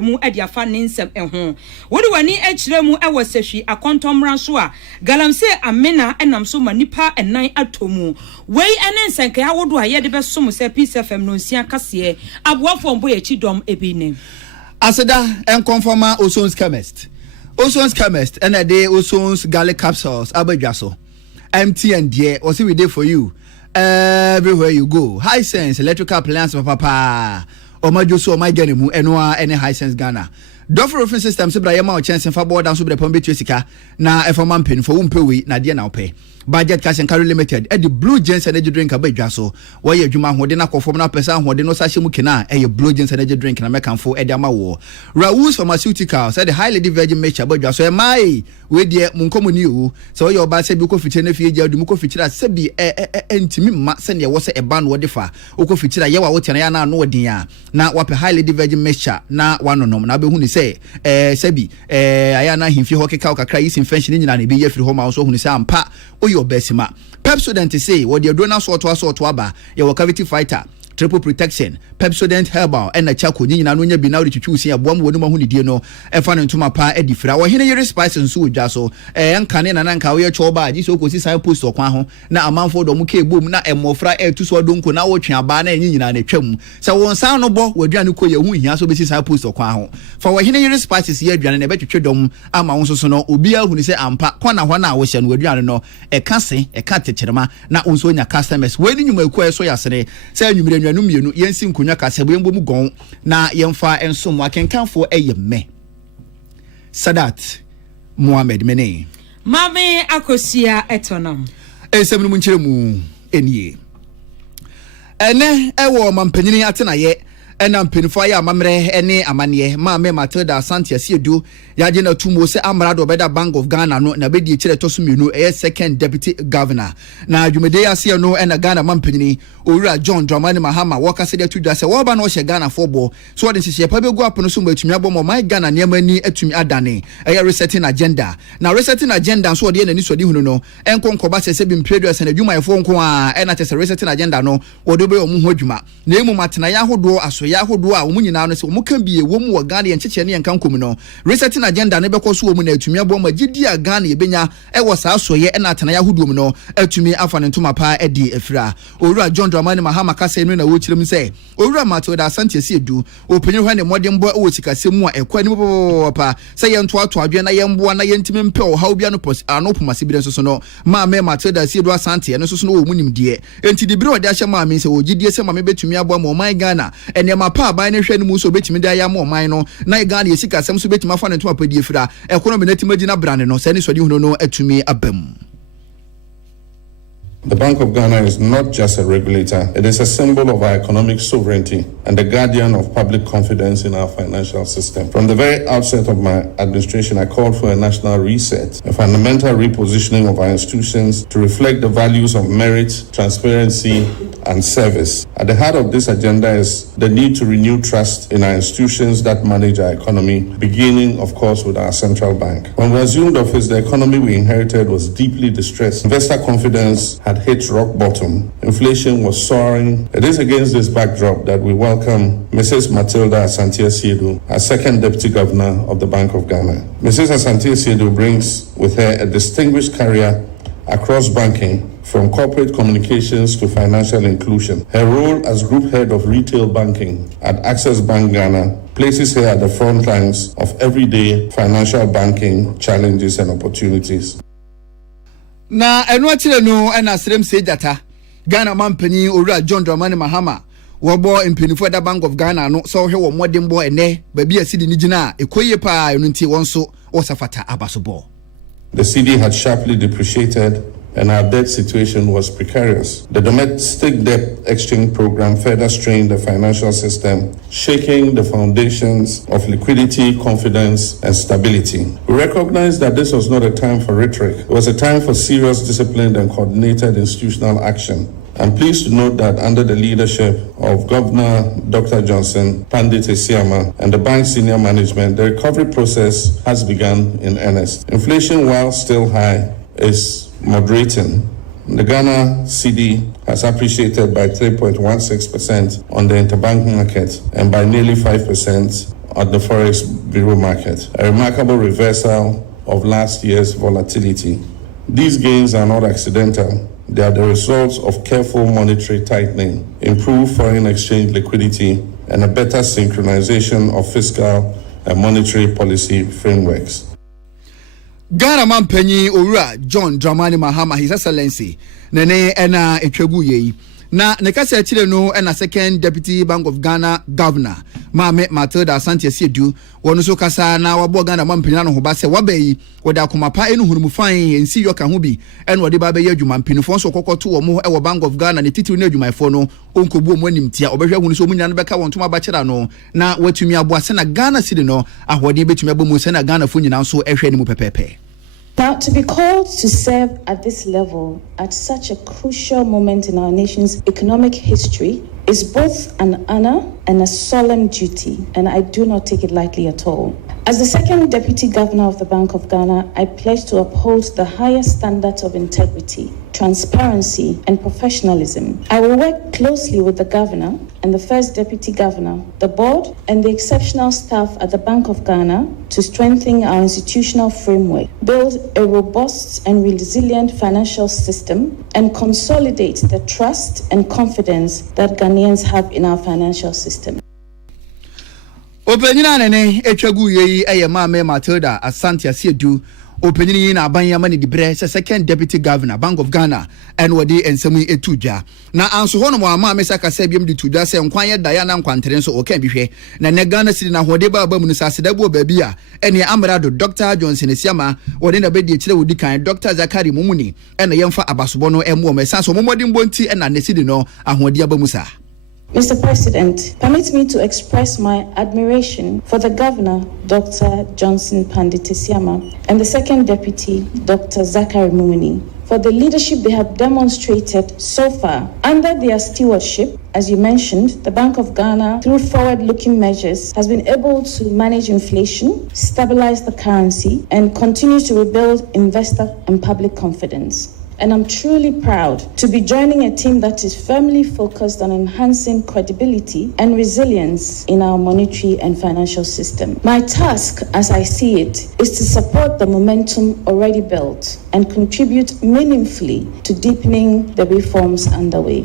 mu ediafa ninsem eho wodi wani echire mu ewo sehwi akontomran so a galamse amena enam so manipa enan atomu wei ene nsenke awodo a yede besom se peace fm no nsia kase aboafo mbo ye chidom ebine aseda en conforma Osons chemist and a day Osons garlic capsules abadwaso MTN dear or see we dey for you everywhere you go. Hisense electrical appliance papa or my Joso or my Ganimu and any Hisense Ghana. Doffer Roofing System se bra yama chance for board down so the pombe sika na e for man pin for umpe na dia na pay. Budget Cash and Carry Limited e the Blue Gens energy drink abedwa so why you adwuma hode na konform na person hode no sahye mu kina e Blue Gens energy drink na mekanfo e de amawo. Raoul's Pharmaceuticals e the highly virgin mixture abedwa so e mai we de munkomuni o so you ba se bi ko fitire na fie gya du mu ko fitira se bi entimi ma se ne wo se e ban wo de fa wo ko fitira ye wa wo tena ya na no odin a na wape highly virgin mixture na wanonom na be hu ni se sebi aya na himfi ho keka kakra yi infection nyina na be ye firi ho ma so hu ni se ampa oyo besima Pepsodent say what the adona so to aba ye cavity fighter triple protection Pepsodent herbal and a chako nyina no nya bi na de twusi aboam wonu ma hu ni die no e fa no ntoma pa edifira wo hene yere spice nso odwa so nkane na nanka wo ye choba agi so kosi sign post okwan ho na amanfo do mu ka ebom na emofra etu so donko na wo twa ba na nyina na twam se won san no bo waduane ko ye hu hia so besi sign post okwan ho fa wo hene yere spices ye aduane na betwetwe dom ama won so no obi ahu ni se ampa kwana ho na wo hye no waduane no e ka se e ka tekyerema na onso nya customers we ni nyuma ekuo so yasere se anwumire nwanum mienu yensi nkonwa kasebo yembo mu gon na yemfa ensom akenkanfo eyemme Sadat Mohammed Mene Mame akosia etonam esem mu nkyere mu enie ene ewo mampanyini atenaye ena mpenifo ya amamre ene amane Mame Matilda Santia Siedu yaje na tumo se amrado beda Bank of Ghana no na bedi kire to somienu second deputy governor na adwumede ya se no ena Ghana mampanyini Owura John Dramani Mahama wakase de tudwa se wo ba no hye Ghana football so de hye pa begu apono so matumi abomo my Ghana niam ani atumi adane resetting agenda na resetting agenda so de nani so de hunu no enkonkoba se bi mpredua se na adwuma efo nko a ena te se resetting agenda no wo de be omu ho adwuma na emu matena ya hodo aso ya hodo a omu nyina no se omu kan biye wo mu wo Ghana ye ncheche ne yankan komu no resetting agenda ne bekoso omu na atumi abomo gidi a Ghana ye benya wo saa so ye ena atena ya hodo mu no atumi afa ne ntoma pa edi efira Owura John Dramani Mahama kase no na wo kyerem se Owura Matilda Santia Siedu openye hwa ne modembo wo sikasemu a ekwa ni papa se ye nto ato adwe na ye mboa na ye ntimi mpe o hawo bia no pos anopoma sibire so no Mame Matilda Siedu Asante no so no wo munim de enti de bire ode ahye Mame se wo gidie se Mame betumi aboa ma oman Ghana ene ma pa aban ne hwe ne mu so betumi da ya ma oman no na Ghana ye sikasem so betumi afa ne ntoma pa die fira ekono me natima gina brane no se ne so de hunu no atumi abam. The Bank of Ghana is not just a regulator, it is a symbol of our economic sovereignty and the guardian of public confidence in our financial system. From the very outset of my administration, I called for a national reset, a fundamental repositioning of our institutions to reflect the values of merit, transparency, and service. At the heart of this agenda is the need to renew trust in our institutions that manage our economy, beginning, of course, with our central bank. When we assumed office, the economy we inherited was deeply distressed. Investor confidence had hit rock bottom. Inflation was soaring. It is against this backdrop that we welcome Mrs. Matilda Santia Siedu as second deputy governor of the Bank of Ghana. Mrs. Santia Siedu brings with her a distinguished career across banking, from corporate communications to financial inclusion. Her role as group head of retail banking at Access Bank Ghana places her at the front lines of everyday financial banking challenges and opportunities. Na eno akire no na srem se data Ghana mampani Owura John Dramani Mahama wobo impenifo da Bank of Ghana no so hwe wo modembo ene ba bia sidi ni gina ekoye pa eno nti wonso osafata abasobo. The cedi had sharply depreciated and our debt situation was precarious. The domestic debt exchange program further strained the financial system, shaking the foundations of liquidity, confidence, and stability. We recognized that this was not a time for rhetoric. It was a time for serious, disciplined, and coordinated institutional action. I'm pleased to note that under the leadership of Governor Dr. Johnson, Pandit Esiama, and the bank's senior management, the recovery process has begun in earnest. Inflation, while still high, is moderating. The Ghana cedi has appreciated by 3.16% on the interbank market and by nearly 5% at the Forex Bureau market, a remarkable reversal of last year's volatility. These gains are not accidental. They are the results of careful monetary tightening, improved foreign exchange liquidity, and a better synchronization of fiscal and monetary policy frameworks. Ghana Mampenyi Owura John Dramani Mahama, His Excellency, Nene Ena Etwebu Yei. Na nekasa chile no na second deputy Bank of Ghana governor Mame Matilda Asante Asiedu wono so kasa na wabo Ghana mampina no hoba se wabai woda akomapa enu hunumu fan ensi yoka ho bi eno wode ba be adwuma mpinifo so kokoto wo mo e wo Bank of Ghana ne titiw na adwumaifo no onkobu mo animtia obehwa hunu so munya no beka won toma ba kira no na watumi aboase na Ghana city no ahode betumi abomu se na Ghana fo nyina so ehwe ni mu pepepe. Now, to be called to serve at this level at such a crucial moment in our nation's economic history is both an honor and a solemn duty, and I do not take it lightly at all. As the second deputy governor of the Bank of Ghana, I pledge to uphold the highest standards of integrity, transparency, and professionalism. I will work closely with the governor and the first deputy governor, the board, and the exceptional staff at the Bank of Ghana to strengthen our institutional framework, build a robust and resilient financial system, and consolidate the trust and confidence that Ghanaians have in our financial system. Openyina nene etwagu yei eye Mame Matilda Asante Asiedu openyini na abanyama ne dibre se second deputy governor Bank of Ghana and wodi ensemu etuja na anso hono mo ama mesaka se biem dituja se nkwan ye daya na nkwantere so okan bihwe na ne Ghana city na hode ba mu saseda bu babia ene amrado Dr. Johnson Esiama wodi na bedi kire wodi kan Dr. Zakari Mumuni ene yemfa abasobo no emu o mesanso momodi mbonti ena ne city no ahode abamusa. Mr. President, permit me to express my admiration for the Governor, Dr. Johnson Pandit-Esiama, and the Second Deputy, Dr. Zakari Mumuni, for the leadership they have demonstrated so far. Under their stewardship, as you mentioned, the Bank of Ghana, through forward-looking measures, has been able to manage inflation, stabilize the currency, and continue to rebuild investor and public confidence. And I'm truly proud to be joining a team that is firmly focused on enhancing credibility and resilience in our monetary and financial system. My task, as I see it, is to support the momentum already built and contribute meaningfully to deepening the reforms underway.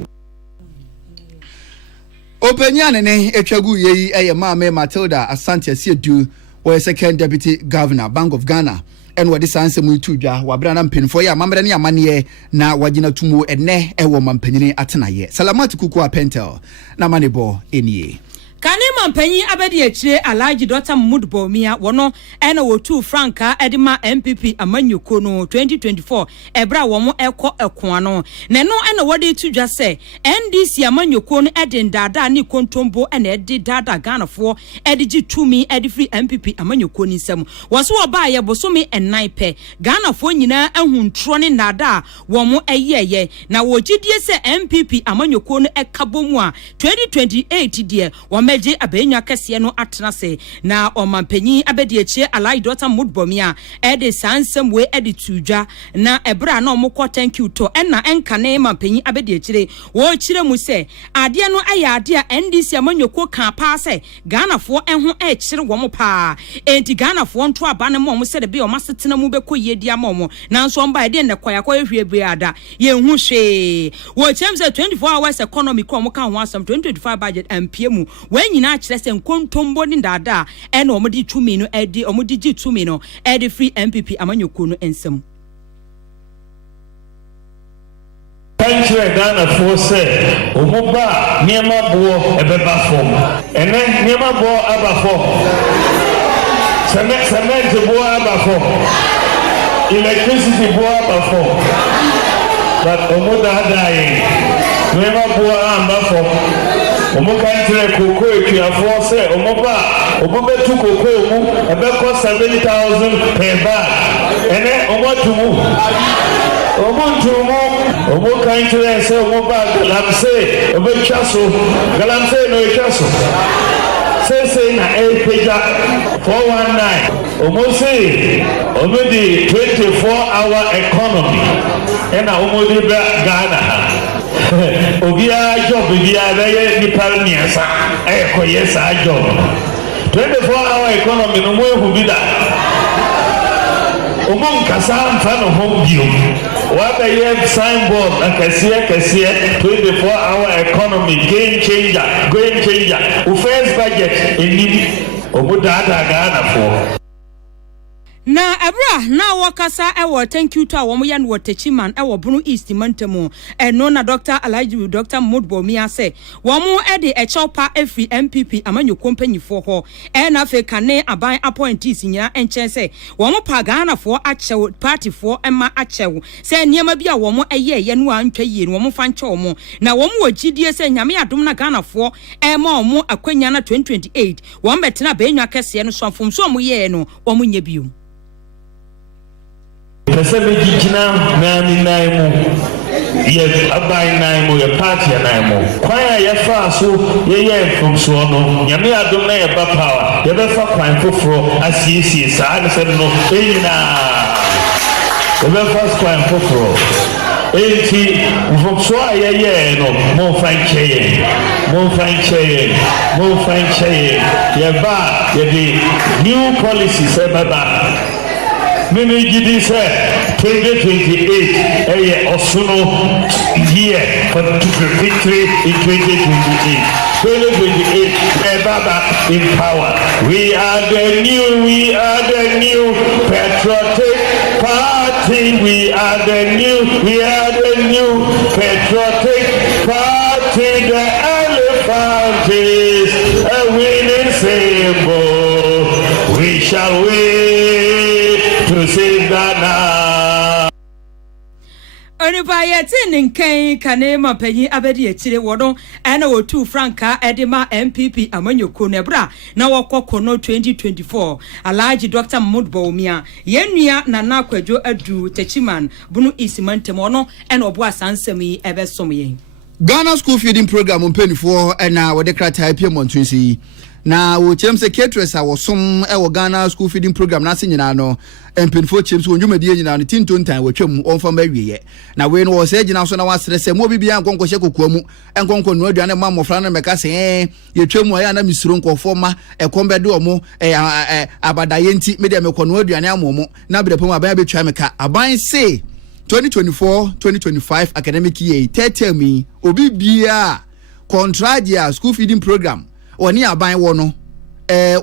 Openyane etwagu yei eye Mame Matilda Asante Asiedu wo second deputy governor Bank of Ghana. And what is answer mu tuja wabrana mpinfo ya mamre ne amane na wagina tumu enne ewo mampanyin atenaye salamati kuku apentel na manebo enie Kanema mpanyi abedi echire Alhaji Dr. Mudbo Mia wono ena wotu franka edima MPP amanyuko no 2024 ebra womo eko ekoano neno ena wode tudwa se NDC amanyuko no edin dada ni kontombo ena edi dada Ghanafo edigi tumi edi free MPP amanyuko ni nsam waso oba ye bosomi enaipe Ghanafo nyina ehuntro ne nada womo eyeye na wogidie se MPP amanyuko no ekabomu a 2028 die meje abenya kese no atenase na omampanyi abedi echie Alhaji Dr. Mudbomia ede sansem we ede tudwa na ebra na omukọ thank you to na enkane mampanyi abedi echire wo chire mu se ade no aya ade a NDC amanyoko kan pa se Ghanafo enho echire wo mo pa enti Ghanafo nto aba ne mo se de be o masetena mu beko yedi amomo na nso mba ede ne kwaya kwa ehwe be ada ye hu hwe wo chemse 24 hours economy ko mo kan ho asam 2025 budget MPM nyina akire se nkontombo ni dada ena omodi tumi no edi omodi gi tumi no edi free MPP amanyoko no ensem Thank you, Ghana for say, Omuba, Niema Bo, Ebeba form. And then Niema Bo Abba form. Cement Bo Abba form. Electricity Bo Abba form. But Omuda dying. Niema Bo Abba form. Omuka entre Coco, if you have force, Omuba to Coco, about cost 70,000 per bag. And then Omo to move. Omuka interest Omuba Galamse, Galamse no Chasso. Say na Peja 419. Omose, Omedi 24-hour economy. And Omodi Ghana. Obia job, Bia, Nipal Niasa, Eko, yes, I job. 24-hour economy no more who be that. Among Kassan fan of home view. What a year signboard and Cassia 24-hour economy game changer. Who first budget in Obudata Ghana for. Na abra na wakasa ewo thank you to awomo ya no Techiman ewo Bunu East Mantemo eno na Dr. Alhaji Dr. Modbo mi ase womo e de echopa efi MPP amanyo kompanyifo ho e na fe kane aban appointees nya enchen se womo pa Ghana fo achew party fo ema achew se niema bia womo eye no antwa yie no womo fa nche womo na womo wagidie se nyame adom na Ghana fo ema womo akwanya na 2028 womo betena benwa kese no so afom so womo ye no womo nya biom. Pesebe jijina na ni naimu ye abai naimu ye party naimu kwaya ye fa so ye from so no nyame adom na ye ba power ye be fa kwan foforo asiesie saa ne se no enyina ye be fa kwan foforo enti from so ye no mo fanche ye ba ye the new policies e baba Mimi Gidi said 2028 Osuno year for victory in 2028. 2028 Baba in power. We are the new patriotic party. We are the new patriotic party. The elephant is a winning symbol. We shall win. Onipa yetin nkan kanema panyi abedi etire wodo ena wotu franka edema MPP amanyoko nebra na wokoko no 2024 Alhaji Dr. Modbo Omia yenua na nakwadwo adu Techiman Bunu Isimantem ono ena obo asansemi ebesom yen Ghana school feeding program mpenifo ena wode krata ipie montunsi na wo chemse caterers a wosom e wo Ghana school feeding program na senyina no mpenifo chemse wonwumadie nyina no tintontan watwam onfa mawiye na we no wo se gyina so na wasrese mo bibia nkonkohye kokoamu enkonko no aduane ma mofra na meka se yetwam aya na misiro nkofo ma ekombede omo abadaye nti me de mekono aduane amomo na bedepom aban betwa meka aban se 2024-2025 academic year 30 mi obi bia contradia school feeding program oni aban wo no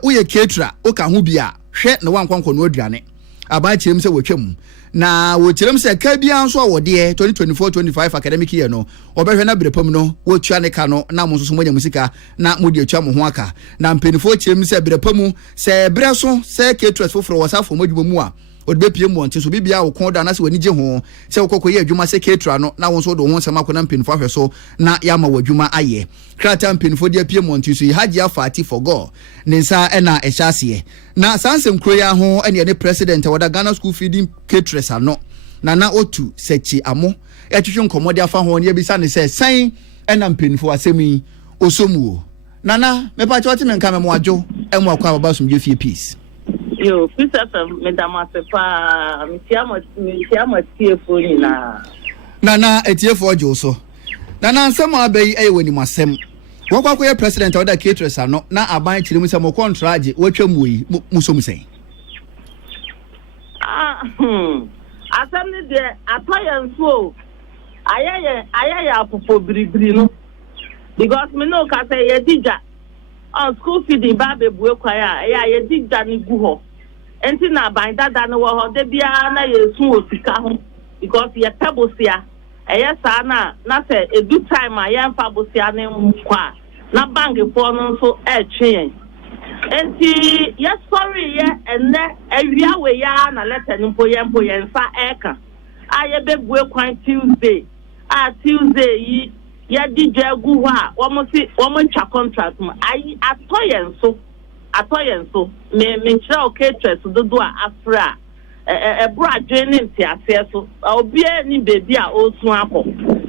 uye ketra oka ho bia hwe na wankwanko no aduane aban chirem se wotwam na wo chirem se ka bia nso awode 2024-25 academic year no obehwe na brepam no wotua ne ka no na mo nso monya musika na modi atwa mo ho aka na mpenifo chirem se brepam se breso se ketra foforo wasafo modwuma mu a odbe pie mu onte so bibia wo kon da na se wani je ho se wokoko ye adwuma se ketra no na won so do ho nsema ko na mpenifo ahweso na ya ma wadwuma aye krata mpenifo de pie mu onte so haji afati for god nensa ena ehyasie na sansem kro ya ho ene ne president wada Ghana school feeding caterers ano na otu sechi amo etwetwe nkomode afa ho ne bisa ne se san ena mpenifo asemi osomuo nana mepa choti menka memo adwo emu akwa baba sumje fie peace. Yo, Madam Asefa, Mitiamo TFO na. Nana, TFO Joso. Nana, some are bay a when you must send. What your president or the caterers are not now abiding to them some contract, what you Musum say. I send the appliance flow. I for Brino because me no can say a digger on school feeding baby boy choir. I dig Danny Guho. Enti na banda da no wo de bia na yesu osika ho because ye tabosia eye sa na say a good time a ye mfa bosia ne nkwa na bank for no so e twen enti ye sorry ye enne awia we ya na letter nimpo ye nsa eka aye bebue kwan Tuesday yi ye digegu ho a wo mo twa contract mo ayi atoyen so me chira caterers dodo a afra ebra joining ti ase so obi ni baby a osu akọ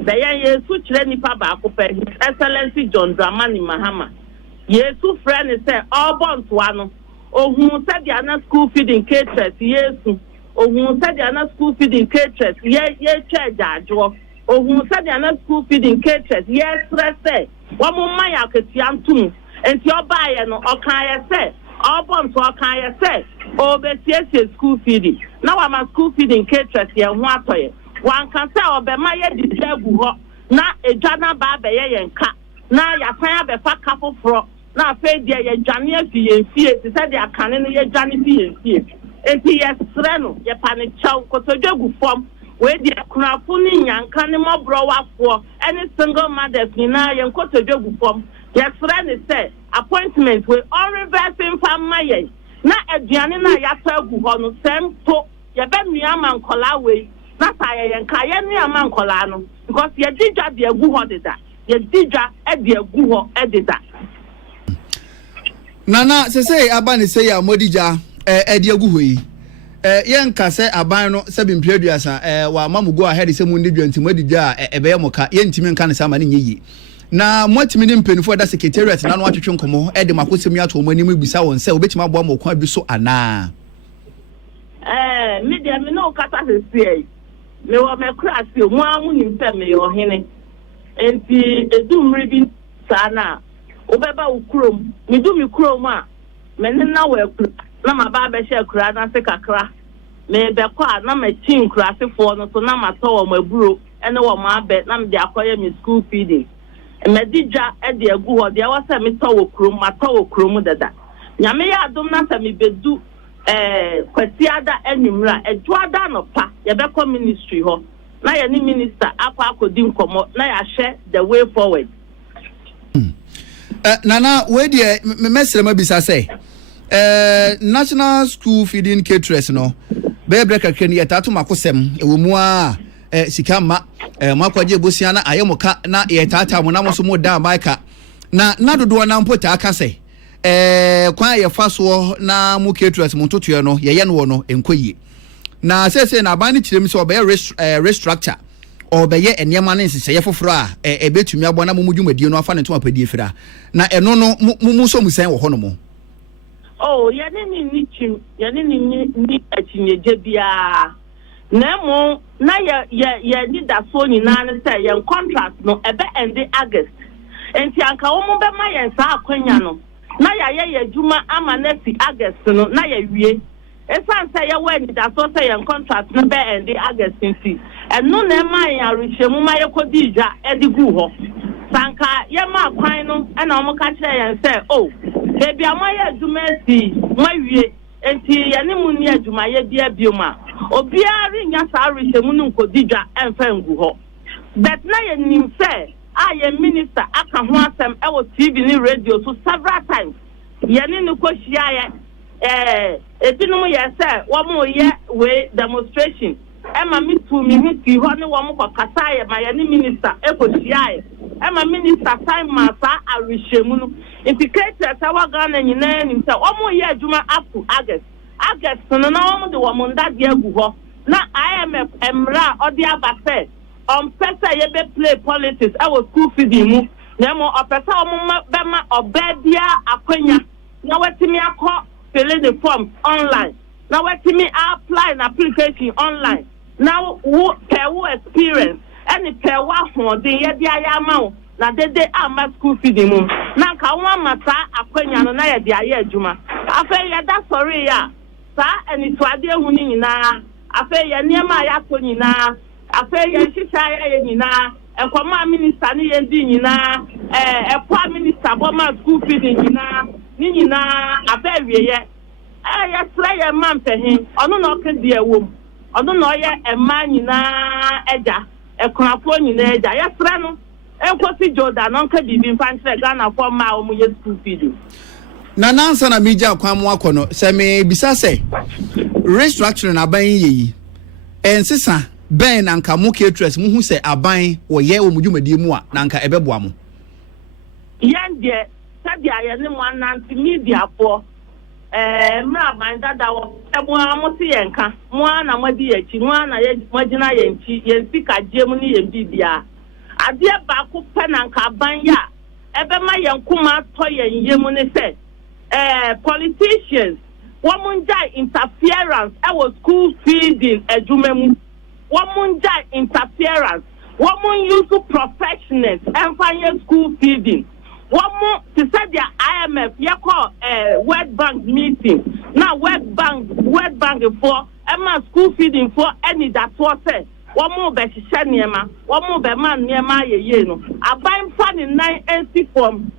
da yesu chire nipa ba akọ His Excellency John Dramani Mahama yesu friend say all to ano ohun said the ana school feeding caterers yesu ohun said the ana school feeding caterers ye charge ajo ohun said the ana school feeding caterers yes stress say wo mo man ya ketia ntum enti obaye no okan ye say all bonds for can say, oh, BCS school feeding. Now I'm a school feeding caterers here, one can say, oh, Bemaya did na a jana baba and cat. Now ya find a fat couple for now, fade ya Jania fee and fear to say they are canning your Johnny fee and fear. And he has Sreno, ya panic chow, Kotojogu form. Where the Krafuni and Kanimo brow up for any single mother's Nina and Kotojogu form. Yes, friend is said, appointments will all reverse in Famaye. Not a Gianina Yatagu on same to Yabemi Aman Colawe, not I and Kayani Aman Colano, because your dija be a guho did that. Your dija at the guho edit that. Nana, say, Abani say, Modija, Edia Guhui. Yen kase aban no se bimpleduasa wa mamu go ahead se mundi dwanti modija ebe moka yentimi nka ne sama ne nyi na motimi ne mpenufo da secretariat na no atwetwe nkomo e de makosemi ato mo anim bisa won se obetimi abo mo kwa bi so ana me dia me no kata se sie me wo me kra se mo amu ni mpe me yo hene enti edu mribi sana obeba ukrom me du mi krom a me ne na we na ma ba be share kura na se kakra me be kwa na ma chin kura se fo no so na ma to wo maburo ene wo ma be na me de akoye me school feeding me dija e de agu ho de wa se me to wo krom ma to wo krom dada nyame ya adom na se me bedu kwatiada enimra ejuada no pa ye be ko ministry ho na ye ni minister akwa akodi nkomo na ya share the way forward nana we de me mesre ma bisa say national school feeding caterers no be break kani yatato makosem ewo mu a sika ma makwaje bosia na ayemoka na yatata mo na mo so mo da baika na dodo na mpota aka se kwa ye faso na mu caterers mo totoye no ye no no enkoyi na sese na ban ni kirem se obe restructure obeye enema ne nsese ye foforo a ebetumi abona mo mudwumadie no afa ne to apadie fira na eno no mu so musan wo hono mo. Oh, yani ni achinyeje bia na mo na ya ni da so ni na ne say yan contract no ebe end August enti anka wo mo be ma yan sa akwanya no na ya juma ama na si August no na ya wie esan say ya we ni da so say yan contract no be end August enti eno na ma yan rehwemu ma yakodi dwa edigu ho sanka ya ma kwan no na mo ka kire yan say oh baby amaya dumesi mawie enti ya ni muni adwuma ye bia bioma obiari nya sa rehwemu no nkodidwa emfa ngu ho but na ye nim say a minister aka ho asem e wo TV ni radio so several times ye ni no kohia ye ebinom ye say wo mo ye we demonstration ema mi tu mi hu ti ho ne wo mo kokasa ye ma ye ni minister e kohia ye ema minister time ma sa arehwemu no indicator tawa Ghana nyina nim say wo mo ye adwuma up to August no na wo mo de wo mo ndade agu ho na IMF emra odi abase pesa ye be play politics I was school feeding mu na mo opesa o be ma obedia akwanya na wetimi akọ fill the forms online na wetimi apply an application online now who experience any per wa ho de ye dia ya ma na dede ama school feeding mu na ka wa mata akwanya no na ye dia ye adwuma afa ye da sorry ya sa eni to ade hu ni nyina afa ye niema ya to nyina afa ye shisha ye nyina ekwama minister ni ye di nyina ekwa minister boma school feeding nyina ni nyina afa wie ye ye sra ye man pehin ono na okedi ewom ono na oye ema nyina eja ekunafo nyina eja ye sra no enkosi Jordan nka bibi mfantre Ghana for ma o mu ye school feeding na nansa na meja kwamo akono se me bisa se restructuring aban yeyi ensesa ben anka mo caterers mu hu se aban wo ye wo mudwumadi mu a na anka ebeboa mo yande sabi aye ne mo ananti media for mra ban dada wo ebo amosi yenka mo ana modi yachi mo ana ye magina yenchi yensi ka jemu ni yembibia ade ba ko penanka aban ya ebe ma yenkuma to yemu ne se politicians womunja interference was school feeding edumemu womunja interference womun use professionals and fire school feeding one more to set their IMF, you call World Bank meeting. Now World Bank for Emma school feeding for any that was said. One more better Shaniama, one more be man near my yeno. I buy fun in 980 form.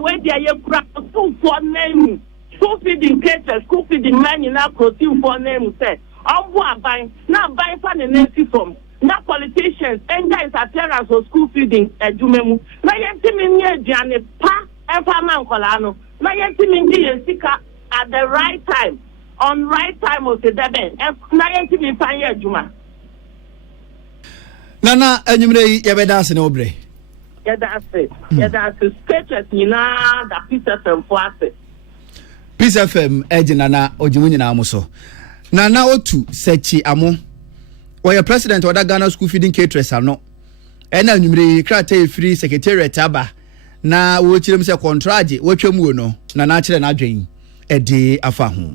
Where they are crack 2 for name. School feeding cases, school feeding man in our protein for name say. I'm buying now buying fun in 90 form. Now politicians enter his appearance for school feeding at Jumemu. Now you see me near Janet Pa and Farman Colano. Now you see me Sika at the right time. On right time of the debate. And now you see me find your Juma. Nana, enyumre yabeda se no bre. Yada se sketches ni na da Peace FM for us. Peace FM eji nana ojimu nyina amuso. Nana otu sechi amo. Oya president of Ghana school feeding caterers ano. Ena enyumre krata free secretariat aba na wo chirem se contract wo twam no na na kire na adwen ede afa ho.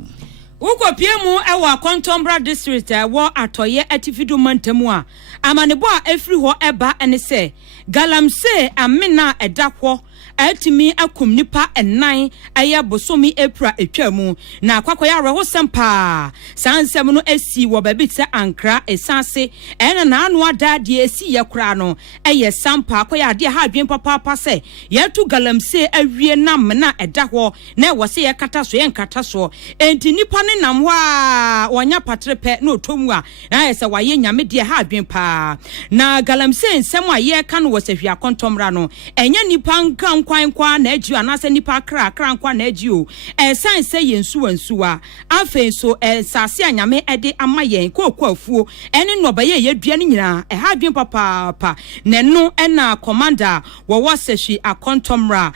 Ukopiemu ewa Kontombra district ewa atoye atifidu mantamu a amanebo a efiri ho eba ene se galamse amena edakwo atimi akum nipa enan eye bosomi epra etwamu na akwakoya areho sempa sansem no esi wo babite ankra esase ena na anu ada de esi yakura no eye sampa akoya ade ha adwen papa se yetu galamse awie nam na edahwo na wo se yakata so yenkata so enti nipa ne nam ho a wonya patrepe na otomu a na yese waye nyame de ha adwen pa na galamse nsem a ye ka no wo se hwia Kontomra no enya nipa nkan kwa na aju anase nipa kra nkwa na aju esan se yensu wansuwa afenso sase anyame ede amayen kokwafuo ene no baye yedua ni nyina ha adwen papa nenu ena commander wo waseshi Kontomra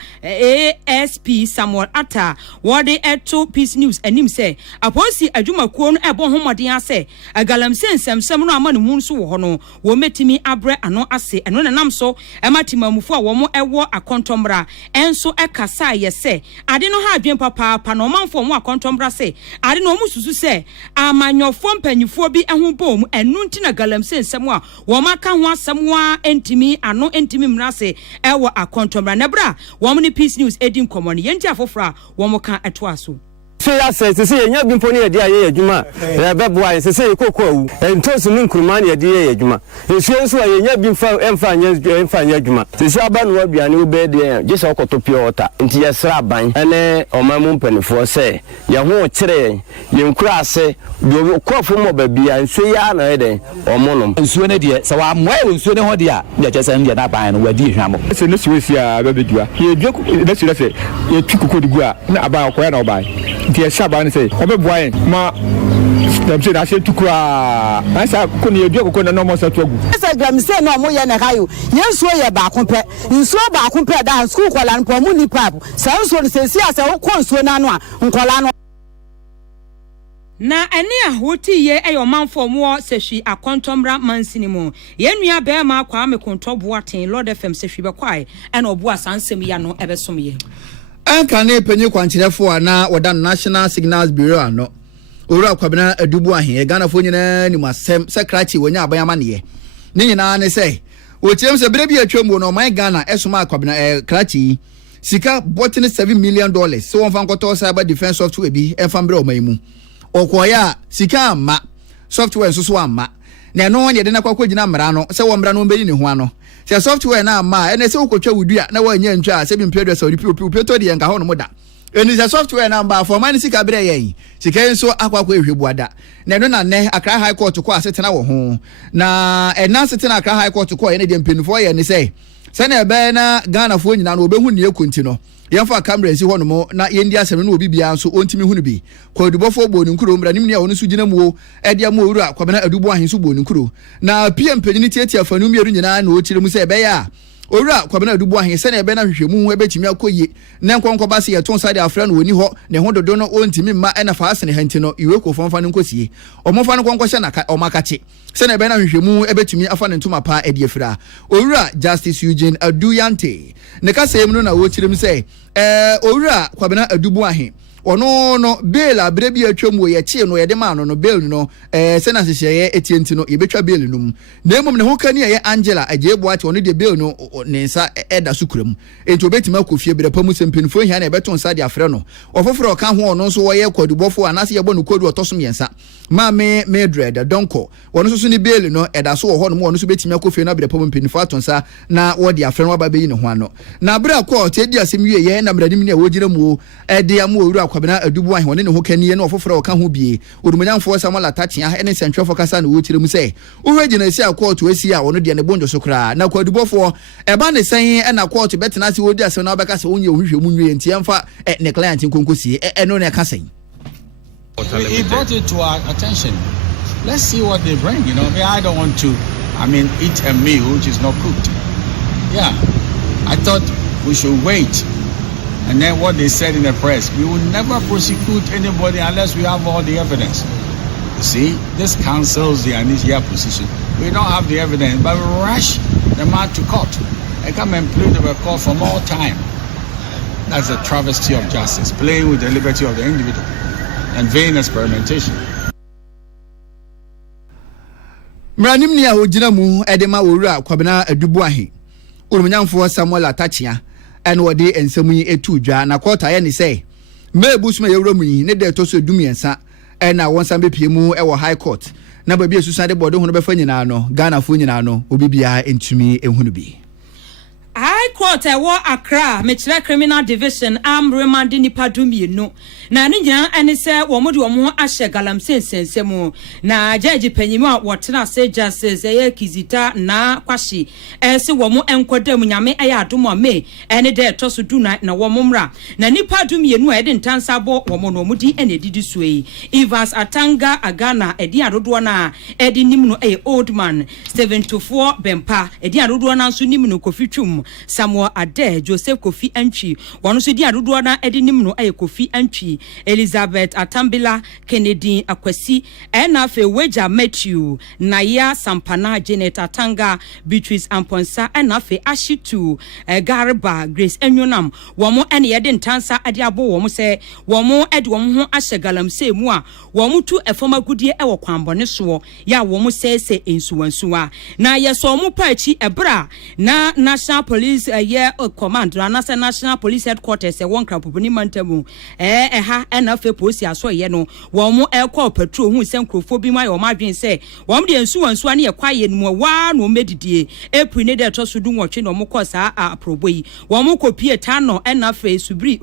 ASP Samuel Atta wode eto Peace News anim se aposi adwumakuo no ebo homoden ase agalamse nsemsem no amane mu nso wo ho no wo metimi abre ano ase eno nanam so ematimamufo a wo mo ewo Kontomra enso ekasa yese ade no ha adwen papa na omanfo mo Kontombra se ade no mu susu se amanyofo mpanyifo bi eho bom enu nti na galamse nsem a wo maka ho asem wa entimi ano entimi mrase ewo Kontombra na bra wo mo ni Peace News edin komo ne yenti afofra wo mo ka eto aso say yenya bimponi ye dia ye adwuma e beboa say ikoko awu entonso mu nkuruma ne ye adwuma esuo nso yenya bimfa emfa nya adwuma say aba no aduane wo be de gese okoto pure water nti ye sra ban ene omamu mpanifo say ye ho kire ye nkura ase de kofo mo babia nso ya na ye den omonom nsuo ne de se wa moa nsuo ne ho de a de chese ne na ban no wadi hwamo se no siwesi a babedua ye dwa de sure se ye twikuko digu a na aba akoya na obai nti shaba ne say obeboa ma dem say da say tukura asa ko ne yedua kokko na no mo sa tuagu Instagram say no mo ye na hayo yensuo ye ba akope nsuo ba akope da school kwala npo mu ni pap sanso ne say asa wo konsuo na no a nkola no na ene ahoti ye eyomanfo mo sehwi Kontombra mansini mu yenua be ma kwa me kontobo aten Lord FM sehwi be kwai ena obo asansem ya no ebesom ye Akan ne penye kwankyerefo ana woda National Signals Bureau ano owura kwabena adubu ahe Ghana fo nyina ni masem secretary wonya abayama ne ye ne nyina ne sei wo tirem se bere bi atwam no man Ghana esoma kwabena krachi sika botene $7 million so won fan koto cyber defense software bi enfan bere o mayimu okoya sika amma software so amma na no ye de na kwakogina mra no se wo mra no mbeli ne ho ano se software na amma ene se ukotwa wudua na wanya ntwa se bi mpedwa se odi to de nka ho no moda eni se software na mba for man sika bere yen sika enso akwakwa ehwebuada na no na ne Accra High Court ko asetena wo ho na ena asetena Accra High Court ko ye ne de mpenfo ye ne se na ebe na Ghana fo nyina no obehu ne ekunti no yemfa camera esi ho no mo na yendi asem no obi bia nso ontimi hu no bi kwadubofo bo nkuro mra nim ne wo no su gina mu ede am owura kwabena adubo ahenso bo nkuro na PM panyini tietia afanu mieru nyina na o kire mu se ebe ya owura kwabena adubo ahen se na ebe na hwehwemu ebetimi akoye na nkonko ba se ye ton side afra no oni ho ne ho dodo no ontimi ma ena fa asene hanti no iwe ko fonfa no nkosie omofa no konko hye na omakache se na ebe na hwehwemu ebetimi afa ne ntoma pa ede afra owura Justice Eugene Aduyante ne ka se yem no na wo kire mu se owura kwabena adubo ahen ono no bail abre bi atwam wo ye tie no ye de ma no bail no sena hyehyeye etienti no ye betwa bail no mu na emom ne ho ka ne ye Angela Ajebo ati ono de bail no ne nsa eda sukuram enti obetima akofie bre pamu sempinfo hia na ebeton sa de afre no ofoforo ka ho ono so wo ye kwadubofo anase ye bo no kodu otosom yensa ma me Mildred Donko ono so ni bail no eda so wo ho no ono so betimi akofie na bre pamu mpinfo atonsa na wo de afre no ba beyi ne ho ano na bre court edi asem wie ye na mradim ne wogire mu ede am owuru akwabena adubu ahe one ne ho kanie na ofoforo ka ho bie odumanyamfo Samuel Atachia ene sentwefo kasa na wo kire mu se wo regina si court esi a ono de ne bonjo so kra na kwadubofo eba ne sen na court betena se wodi asem na obeka se onye ohwehwe mu nwie ntie mfa ne client nkonkosi eno ne ka sen. He brought it to our attention. Let's see what they bring. I don't want to eat a meal which is not cooked. Yeah, I thought we should wait. And then what they said in the press, we will never prosecute anybody unless we have all the evidence. You see, this cancels the initial position. We don't have the evidence, but we rush the man to court and come and plead the court for more time. That's a travesty of justice, playing with the liberty of the individual and vain experimentation. Mranim ni a ogina mu edema owura kwabena adubu ahe. Urumnyamfo Samuel Atachia and wode ensemu yi etu dwa na kwota ye ne sei. Mebusuma yewura mu yi ne de to so dumiensa na wonsan bepie mu e wo high court. Na ba bi esusan de bodo hono befa nyina no Ghana fo nyina no obibia entumi ehunu bi. High Court ewo Accra Metro Criminal Division remand nipa dumienu na ne nyina ene se wo mode wo ho ahye galamsen sensemu na judge panyimu a wotena se justice eye Kizita na kwashi se wo mo enkodam nyame eye adom ame ene de toso duna na wo momra na nipa dumienu a ede ntansa bo wo mo no mudi ene didi suei Evans Atanga Agana edi adodo na edi nim no old man 74 Bempa edi adodo na so nim no kofitwum Samuel Ade Joseph Kofi Antwi wonu so di adodo na edi nim no Kofi Antwi Elizabeth Atambila Kennedy Akwasi ena fe Weja Matthew Naya Sampana Janet Atanga Beatrice Amponsa ena fe Ashitu Garba Grace Enyonam womo ene yede ntansa ade abo womo se womo ede womo ho ahye galamse mu a womo tu efoma gudie ewo kwambone so ya womo se ensuwansuwa na yeso womo paachi ebra na National Police command na National Police Headquarters won krapoponi mantamu ha ena fe police aso ye no womo call patrol hu se nkrofo bi ma yo madwen se womo de ensuwansuwa ne ye kwaye no wa no medidie April ne de to so du nwotwe no mo kosa aprobo yi womo kopie tano ena fe subri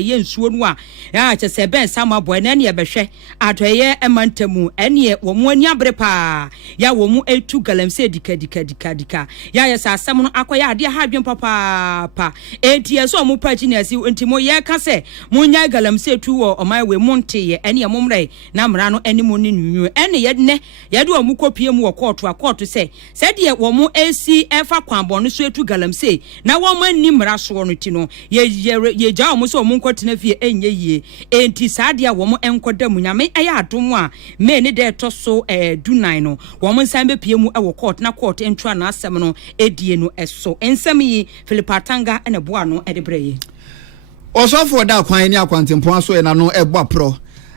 ye nsuo no a ya chese ben sama boy na ne ye behwe atoye emantamu ene womo ani abre pa ya womo etu galamse dika ya yesa asem no akoya ade ha dwen papa enti yeso omo pachi na asi enti mo ye ka se munya galamse tu wo omai we monte ye ene ye momre na mra no ene mo ni nwu ene ye ne ye de omo kopie mu wo court se de wo mo AC efa kwambon so etu galamse na wo mo ani mra so no ti no ye ja omo so omo nkotena fie enye yie enti saade a wo mo enkoda mu nyame aya adom a me ne de to so dunan no wo mo nsan be pie mu e wo court na court entwa na asem no edie no eso ensem yi Philip Atanga ene boa no edebreye osofo da kwan ni akwantempo aso e na no ebo pro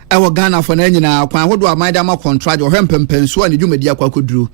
e wo Ghana fo na nyina kwan hodo amanda ma contract wo hempempenso ani dwumadi akwakoduru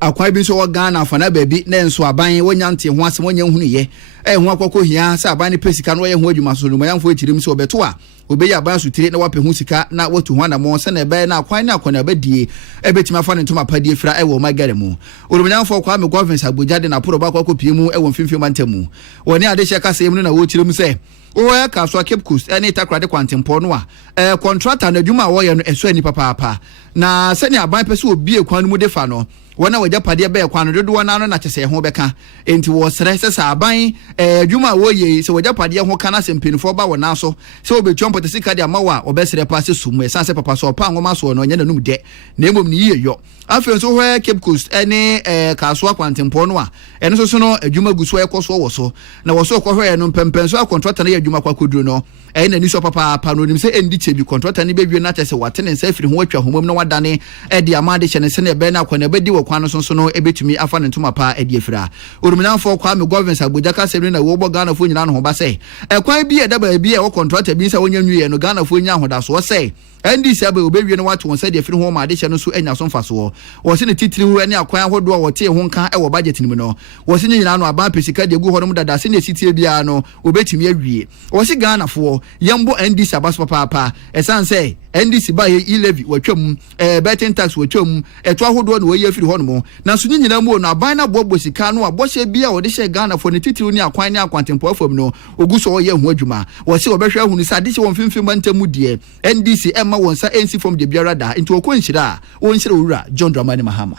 akwan bi so wo Ghana fo na baabi na enso aban wonya nte ho asem wonya hunu ye ho akwakọ hia sa aban ne pesika no ye ho adwuma so no mayamfo ekirim so obeto a obeyi aban so tire na wape hu sika na watu ho na mo se na ebe na akwan na akona badie ebetima fa ne ntoma padie fra ewo magare mu oromayamfo kwa me governance agbojade na poro ba kwakọ pie mu ewo mfimfim mantamu woni ade hye kasa yem na wo kirim se wo ka so Cape Coast ene takrade kwantempo no a contractor na adwuma wo ye no eso ani papa na se ne aban pese obi ekwan mu defa no wona wagya pade be ekwan dodo na no na kyese ho beka enti wo sere se sa aban adwuma wo ye se wagya pade ho kana sempinfo ba wona so se obetwom pote sika de amawa obesere passe sumu esanse papa so pa ngoma so no nya nanum de na emom ni yeyo afen so ho Cape Coast ene kaso akwantempo no a eno so no adwuma guso ekoso wo so na wo so kohwe no pempenso contractor na adwuma kwakoduru no na ni so papa no nim se endi chebi contractor ni bewie na tese watene se firi ho atwa homom na wadane de amade hye ne se na be na akwana bedi wo kwano so no ebetumi afa ne ntoma pa ediefira oruminanfo kwa me governance Abuja ka se na wo bo Ghana fo nyina no ho ba se ekwan bi e da ba bi e wo contractor bi sa wonya nwie no Ghana fo nya hoda so se NDC abe obewie no wate won se de firi ho ma de hye no so anya so mfa so wo se ne titiri hu ne akwan ahodo a wote ho nka e wo budget ni mu no wo se nyina no aba pesika de gu ho no dada se ne sitie bia no obetumi awie wo se Ghana fo yembo NDC abaso papa esan se NDC ba ye levy watwam betting tax watwam eto ahodo no wo ye firi ho no na so nyina mu no aban na bobo sika no abɔhye bia wo de hye Ghana fo ne titiri ni akwan ne akwantempo afam no ogu so wo ye ho adwuma wo se obehwe ahunu sa de hye won fimfim bantamu de NDC ma wonsa NC from the Biarada into Okonshira Ura John Dramani Mahama.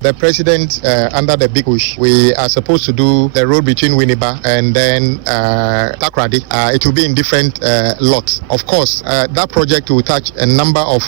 The president, under the big push, we are supposed to do the road between Winneba and then Takrady. It will be in different lots. Of course, that project will touch a number of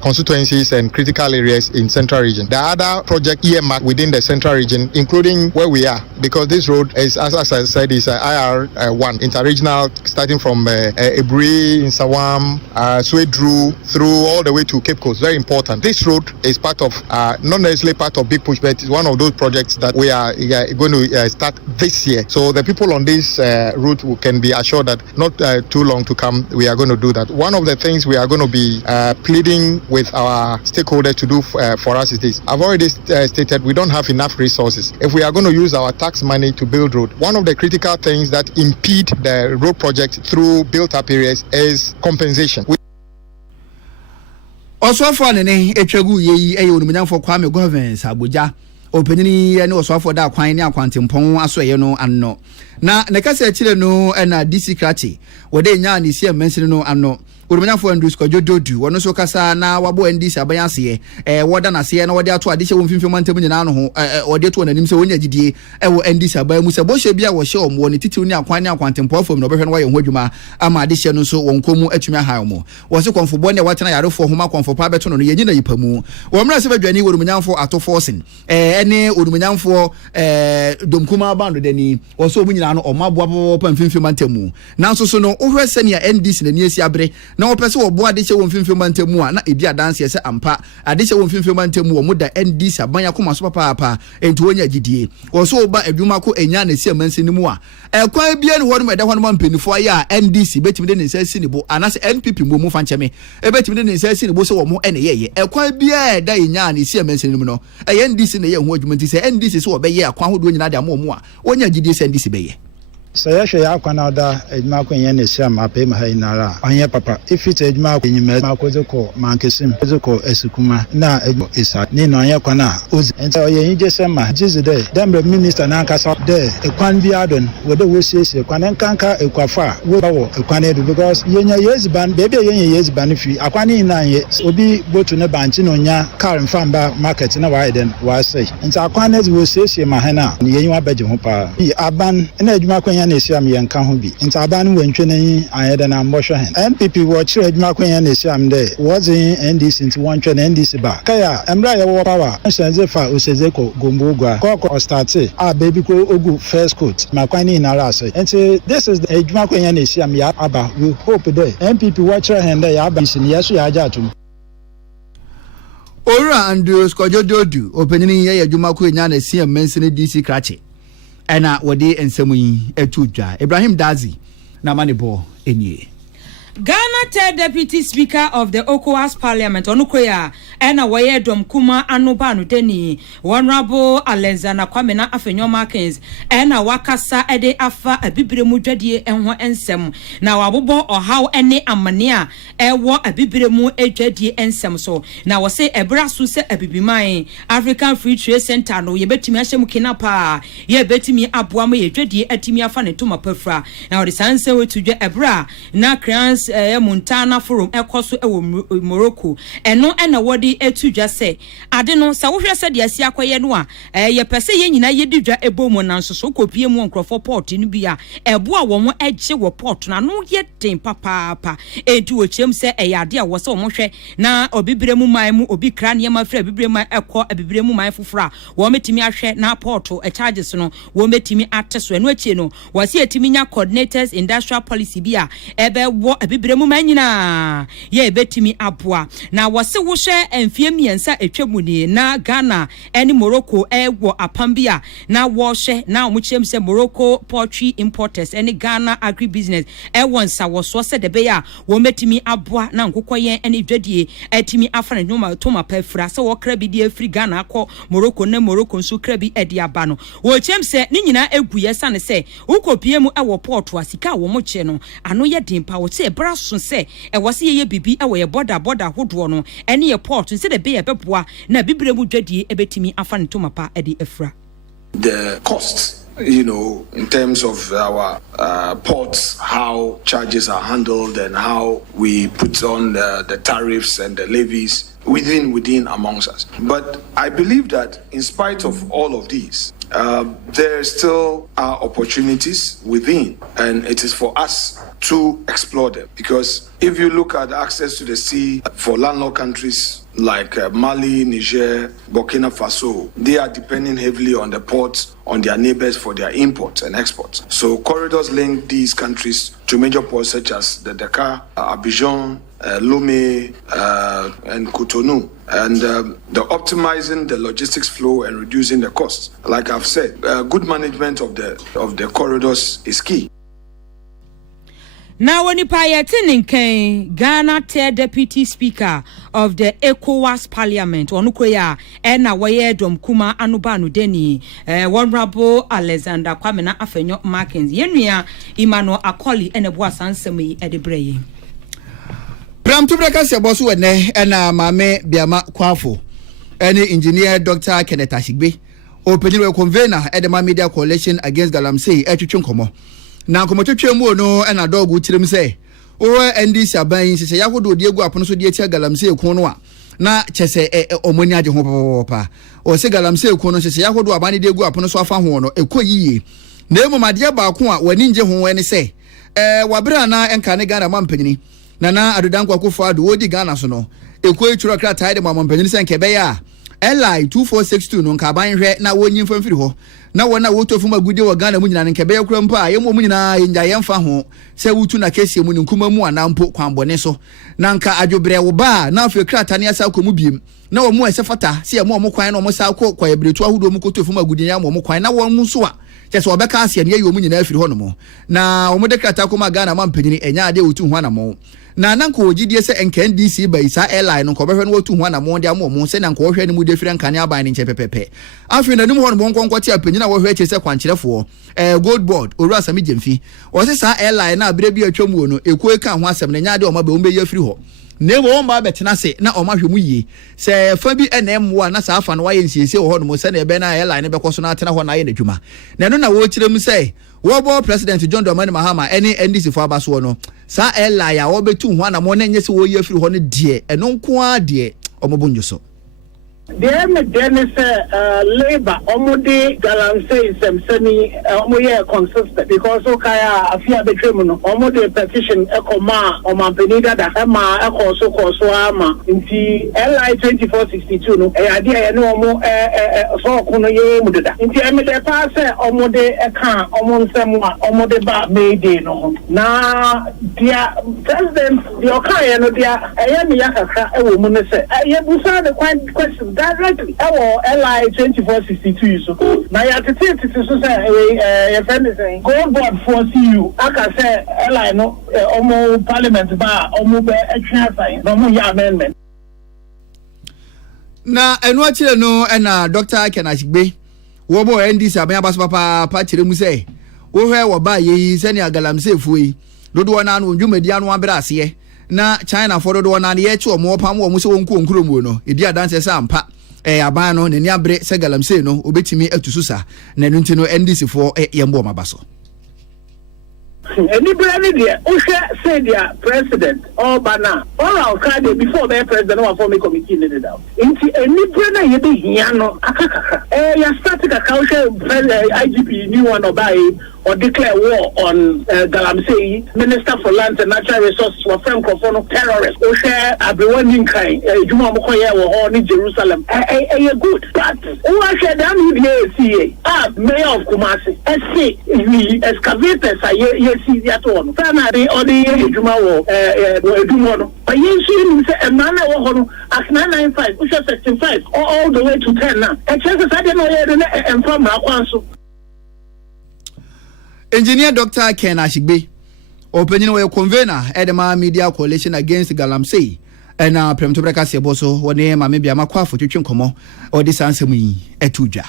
constituencies and critical areas in Central Region. The other project earmarked within the Central Region, including where we are, because this road is, as I said, is IR1, interregional, starting from Ebri, Nsawam, Swedru, through all the way to Cape Coast. Very important. This road is part of, not necessarily part of big push, but it's one of those projects that we are going to start this year. So the people on this route can be assured that not too long to come, we are going to do that. One of the things we are going to be pleading with our stakeholders to do for us is this. I've already stated we don't have enough resources. If we are going to use our tax money to build road, one of the critical things that impede the road project through built-up areas is compensation. Also for ne etwagu yeyi onumunyanfo kwa me governance Abuja openini ne osofo da kwan ne akwantempon asoye no anno na ne kasa chire no na DC krati wode nya ne sie mensini no anno onumunyanfo Andrews Kojododu wono so kasa na wabo NDC aban ase woda na se na wode ato ade hye wo mfimfim mantem nyina no ho wode to nanim se wonya gidie wo NDC aban mu se bo hye bia wo hye omo ne titiw ne akwan ne akwantempon fam no behwe no waye ho adwuma ama ade hye no so wonkomu atumi aha mo wo se konfo ne watena yarefo homa konfo pa beto no yenyina yipamu wo mra se badwani onumunyanfo ato forcing ene onumunyanfo domkuma bando dani wo so mu nyina no omaboa pa mfimfim mantem nanso so no wo hwese ne NDC na niesi abre na opese wo bo ade hye wo mfimfim mantem a na edi adanse se ampa ade hye wo mfimfim mantem wo muda NDC aban yakoma so papa enti wonya gidie wo so ba adwuma ko enya na si amansi ni mu a ekwan bia ne hono meda hono mpanifo ya NDC betimi de ne nsasi ni bo anase NPP mu fa ncheme betimi de ne nsasi ni bo so wo mo ene yeye ekwan bia da enya na si amansi ni mu no NDC na ye ho adwuma nti se NDC so wo be ye akwan hodo nyina de amomu a wonya gidie se NDC be ye Sayasha ya kwana da ejuma ko yen ne sia ma pe ma hainara anye papa ifite ejuma ko nyima ma ko zeko mankesim zeko esukuma na ejuma isa ni no anye kwana ozi enta oye nje sema jizide dembe minister na nkasa de ekwan bi adon wode wo siesie kwan nkanka ekwafa wo bawo ekwan edu because yenya yeziban bebe yenya yeziban fi akwani na anye obi botu ne banchi no nya car mfamba market na wa eden wa say enta akwan ezi wo siesie ma hena ni yenwa baje ho pa aban na ejuma ko na esiam yenka ho bi ntaban wantwe nan ayeda na mbosho hen NPP wo chire adwuma kwanya na esiam de wozi NDC nti wantwe na NDC ba kaya emra ye wo power nsanze fa osezeko gombogwa koko starte baby ko ogu first court makwani na rase nti this is the adwuma kwanya na esiam ya aba we hope de NPP wo chire hen de ya aba sin yeso ya aja atum Ora Andrews Kojododu openini ye adwuma kwanya na esiam mensini DC krache ena wode ensemu yi etudwa Ibrahim Dazi na manebo enye Ghana third deputy speaker of the ECOWAS parliament onukoya ena waye dom kuma anoba no deni honorable Alexander Kwamena Afenyoma Kings ena wakasa ede afa abibremu dwadie enho ensem na wabobo ohaw ene amania ewo abibremu edwadie ensem so na wose ebrasu se abibiman African Free Trade Center no yebetimi ahyem kinapa yebetimi aboam yedwadie atimi afa ne toma pafra na wode sanse wetudwa ebra na crans Montana forum ekoso ewo Morocco eno ena wodi etudwa se ade no sa wohwe se de asia akoye no a ye pese ye nyina ye didwa ebomo nanso so kopie mu nkrofo port no bia ebo a wo mo egye wo port na no ye den papa edu wo chem se ade a wo se wo hwe na obibire mu man mu obi kra ne ma fra bibire man ekọ abibire mu man fofora wo metimi ahwe na port e charges no wo metimi ateso eno achi no wo se etimi nya coordinators industrial policy bia ebe wo bibire mu manyina ye betimi aboa na wose wo hye emfie miensa etwemu ni na Ghana eni Morocco wo apambia na wo hye na omuchem se Morocco poultry importers eni Ghana agribusiness wonsa wo so se de be ya wo metimi aboa na nkokoyen eni dwadie etimi afane nyoma toma pafra se wo kra bi di afri Ghana akọ Morocco na Morocco nso kra bi edi aba no wo chem se ni nyina eguye sane se ukopie mu wo port asika wo mo che no ano ye dimpa wo se bra so se wo se ye bibi wo ye border hodo no ene ye port nse de be ye beboa na bibire mu dwadie ebetimi afane toma pa edi afra. The costs, in terms of our ports, how charges are handled and how we put on the tariffs and the levies within amongst us. But I believe that in spite of all of these, there still are opportunities within, and it is for us to explore them. Because if you look at access to the sea for landlocked countries like Mali, Niger, Burkina Faso, they are depending heavily on the ports, on their neighbors for their imports and exports. So corridors link these countries to major ports such as the Dakar, Abidjan, Lomé, and Cotonou. And the optimizing the logistics flow and reducing the costs. Like I've said, good management of the corridors is key. Now, when you pay attention, Ghana Deputy Speaker of the ECOWAS Parliament, Onukoya, and Awaye Domkuma Anubanu Deni, Honorable Alexander Kwamena Afenyo Markins, Yenuya, Emmanuel Akoli, and a Boasan Semi Edebrey. Pram to breakfast your boss, and Mame Biama Kwafo, any engineer Dr. Kenneth Ashigbe, opening convener at the Media Coalition against Galamsey, Echuchunkomo. Na komotetwe mu no na dog wutirem say o NDC aban se yakodo de egu apono so de etia Galamsey ekun no a na chese omoni age ho papa o se Galamsey ekun no se yakodo aban de egu apono so afa ho no ekoyiye na emumade ba ko a wani nje ho ene say wabra na enka ne Ghana mampanyini na adodankwa kofo ado odi Ghana so no ekoyi churo krata de mampanyini se nkebe ya LI 2462 no nka ban hwe na wonyi mfamfiri ho na wona wotofuma gude wa Ghana mu nyina nkebe yakura mpa yemo mu nyina yenja yemfa ho se wutu na kesi mu nkuma mu anampo kwambone so na nka adwobre wo ba na afi krata ne asa komu biem na wo mu esefata se yemo mo kwan na mo sa kwa yebretu ahudo mu kotofuma gude ya mo kwan na wo mu so a kese obeka ase ne yemu nyina afiri ho no mo na wo mo de krata koma Ghana mampanyini enya ade wutu ho na mo na nanko ogidie se NDC ba isa airline no kobehwe no watu ho na mo de amo se nanko wohwe ne mu de fire nkane aban ne nchepepepe afi na nim ho no nkonkoti apanyina wohwe che se kwankyerefo gold board oru asami jemfi o se sa airline na abire bi atwamu no ekuo ka ho asem na nya de o ma be umbe yafiri ho na mo ma betena se na o ma hwemu yi se fa bi NM1 na sa afa no waye nsiesie ho no mo se na ebe na airline be koso na atena ho na ye na dwuma na no na wo kirem se World President John Dramani Mahama any NDC for abaso no sa airline wo betu ho na mo na nyese wo yafiri ho no de eno nko a de omobunjo so. The Dennis labor omode Galamsey semseni omoye consistent because okaya afia betremuno omode petition ekoma omampeni da ma ekoso ama nti LI 2462 no ade ye no omo so kono ye mudeda nti emede pa se omode eka omonsem a omode ba mede no na dia president the okaya no dia eye me yakaka ewo mu ne se ye busa the question directly LI 2462 so na ya tete so say your friend is saying gold board for CU aka say LI no omo parliament ba omo be atwa sign no mo ya amendment na enu akire no na Dr. Kenashigbe wo bo NDC aban abaso papa kire mu say wo hwe wo ba ye se ne Galamsey fuyi dodo na no ndwumadi anu abere ase na China for dodo na ye che omo pam wo mu se won nkuromu no edi adanse sa ampa aban no ne abre se Galamsey no obetimi atususa na enu nti no NDC for yembo mabaso anybody there say their president or bana all our card before their president or form a committee needed out into anybody na yebe hiano akaka ya static account IGP new one or buy or declare war on Galamsey, Minister for Lands and Natural Resources, or Frank Kofono terrorists, or share Abiwanin Kai, Juma Mokoya, or Jerusalem. Good, but who are shared down with the Mayor of Kumasi, SC, the excavators, yes, that one. Family or the Juma or Dumono. But you see, a man or at 995, which is 65, all the way to 10 now. And chances I didn't know and from Aquanso. Engineer Dr. Ken Ashigbe, opening way convener, Edema Media Coalition against Galamsey, and Premtobreka Seboso, one name, maybe a macqua for Chuchunkomo, or this answer me, Etuja.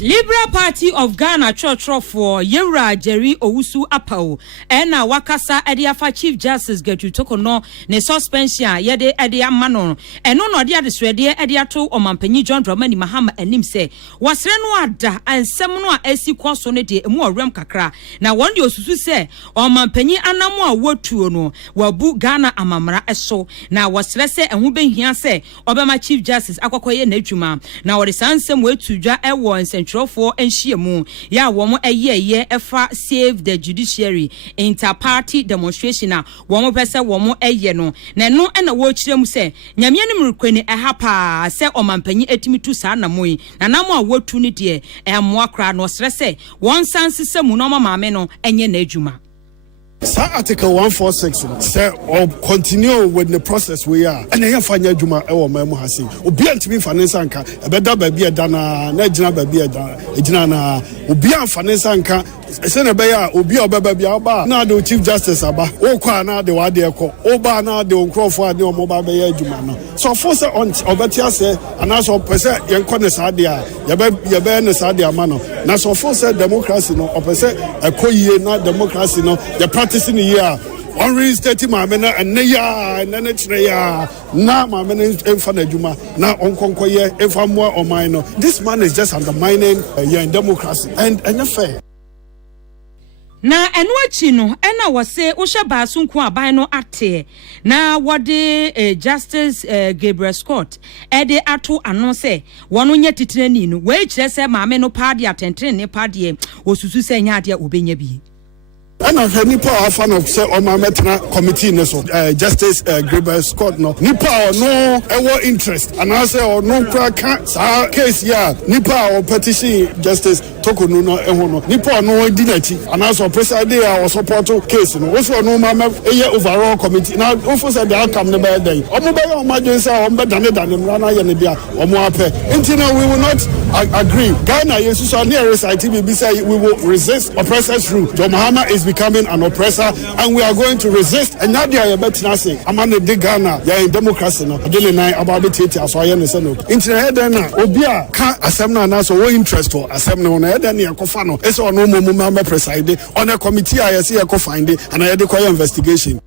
Liberal Party of Ghana Church for Yewra Jerry Owusu Apao ena wakasa ediafa Chief Justice Gertrude Tokono ne suspension yede edia manon eno no de adesrede ediato omampanyi John Dramani Mahama anim se wasre no ada ansem no a asi kwaso ne de emu orem kakra na won de osusu se omampanyi anamu a wotuo no wabu Ghana amamra eso na wasre se ehu behia se obema Chief Justice akwakoye na adwuma na wode sansem wetudwa ewo Trofo and Shiamu, ya woman a year efa save the judiciary inter-party demonstration. Woman person woman a yeno. Na no and a watch them say, Nyamianim Rukweni a hapa, say Omampany etimitu sana mui, na namo word to nidie, and more crowd no stress. One son sister Munoma Mameno and ye nejuma. Sir, Article 146 say or continue with the process we are. And I find Juma or Memo Hasi. Ubian to be Fanensanka, a better baby dana, Najina baby dana, Ubian Fanensanka, Senabaya, Ubia baby aba, now the Chief Justice Aba, Okana, the Wadiako, Obana, the Uncrofa, the Mobile Jumana. So force on Obetia say, and also Pesa, Yankon Sadia, Yaben Sadia Mano. Now so force democracy no, or Pesa, a Koye, not democracy no, the practicing the year. On reinstating my men and Naya and Nenechrea, now my men in Fanajuma, now on Concoye, if I'm more or minor. This man is just undermining your democracy and fair. Na enwachi no ena wase usha basunku aban no ate na wode Justice Gabriel Scott ede ato ano se wono nya titirani no we kire se maame no paade atentene ne paade osusu se nya ade obenya bi. And I have Nipa fan of say on my metna committee so Justice Gabriel Scott no Nipa no our interest and I say or no crack case ya Nipa or petition Justice Tokono no ehono Nipa no dinati and also preside our support case no also no mama overall committee now also said the outcome the bad day or mobile emergency or better than rana ya or more pay until now we will not agree Ghana yes so near recite we say we will resist oppressors rule John Mahama is becoming an oppressor and we are going to resist and now they are better say amane de Ghana ya in democracy no dey nine about the theater so I say no into head na obia ka asem na so wo interest for asem no na head na yakofa no eso no mo preside on a committee I say yako find and I dey call investigation.